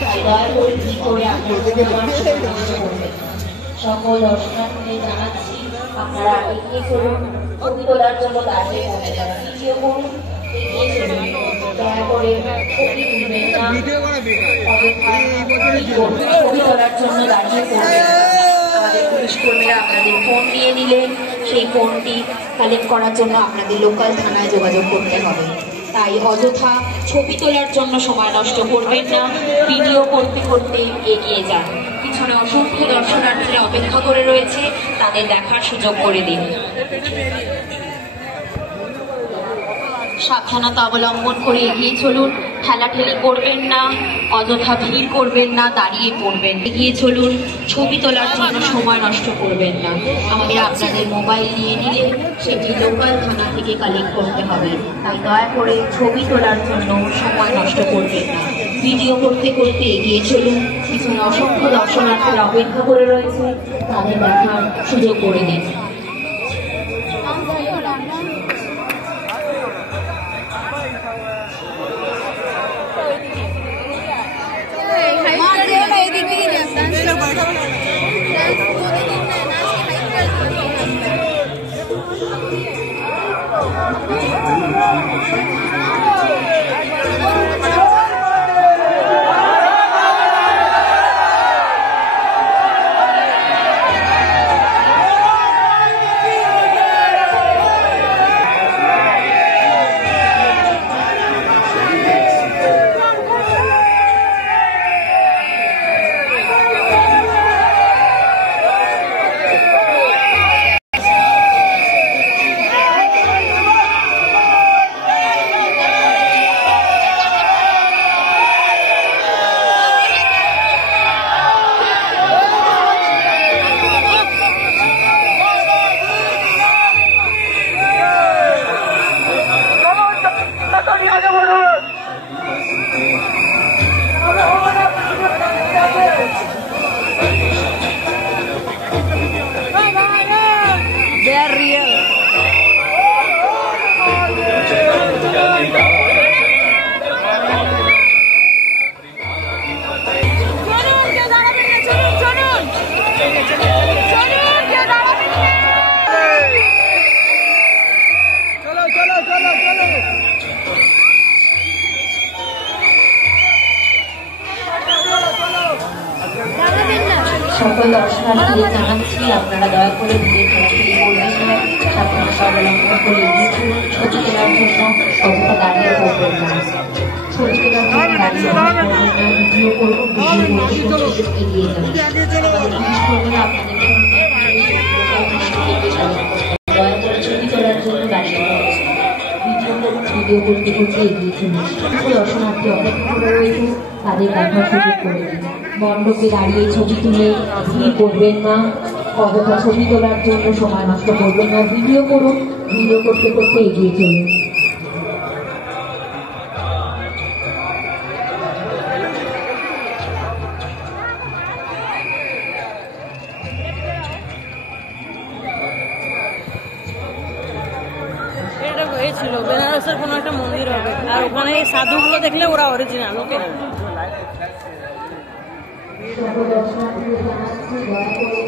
তাই দয়া করে কি করে সকল দর্শনার্থীদের জানাচ্ছি আপনারা এগিয়ে চলুন, ছবি তোলার জন্য দাঁড়িয়ে ভিডিও করুন, এগিয়ে চলুন, দয়া করে ছবি তুলবেন না, ছবি তোলার জন্য দাঁড়িয়ে পড়বেন। আমাদের পুলিশ কর্মীরা আপনাদের ফোন নিয়ে নিলেন, সেই ফোনটি কালেক্ট করার জন্য আপনাদের লোকাল থানায় যোগাযোগ করতে হবে। তাই অযথা ছবি তোলার জন্য সময় নষ্ট করবেন না, ভিডিও করতে করতে এগিয়ে যান। পিছনে অসংখ্য দর্শনার্থীরা অপেক্ষা করে রয়েছে, তাদের দেখার সুযোগ করে দিন। সাবধানতা অবলম্বন করে এগিয়ে চলুন, ঠেলাঠেলি করবেন না, অযথা ভিড় করবেন না, দাঁড়িয়ে পড়বেন। এগিয়ে চলুন, ছবি তোলার জন্য সময় নষ্ট করবেন না। আমাদের আপনাদের মোবাইল নিয়ে নিলে সেটি লোকাল থানা থেকে কালেক্ট করতে হবে। তাই দয়া করে ছবি তোলার জন্য সময় নষ্ট করবেন না, ভিডিও করতে করতে এগিয়ে চলুন। পিছনে অসংখ্য দর্শনার্থীরা অপেক্ষা করে রয়েছে, তাদের দেখার সুযোগ করে দিন। সকল দর্শনার্থীদের জানাচ্ছি আপনারা দয়া করে ভিড়ে খেলাধুলি করবেন না, সাবধানতা অবলম্বন করে এগিয়ে চলুন। ছবি তোলার জন্য অযথা দাঁড়িয়ে পড়বেন না, ছবি তোলার জন্য দাঁড়িয়ে পড়বেন না, ভিডিও করুন, ভিডিও করতে এগিয়ে যান। পুলিশ কর্মীরা আপনাদের দয়া করে ছবি তোলার জন্য দাঁড়িয়ে পড়বেন, ভিডিও করুন, ভিডিও করতে করতে এগিয়ে চলুন। দর্শনার্থী অপেক্ষা করে রয়েছে, তাদের দেখার সুযোগ করে দিন। মণ্ডপে দাঁড়িয়ে ছবি তুলে ভিড় করবেন না, অযথা ছবি তোলার জন্য সময় নষ্ট করবেন না, ভিডিও করুন, ভিডিও করতে করতে এগিয়ে চলুন। এটা হয়েছিল বেনারসের কোনো একটা মন্দির হবে, আর ওখানে এই সাধুগুলো দেখলে ওরা অরিজিনাল ওকে। সকল দর্শনার্থীদের জানাচ্ছি দয়া করে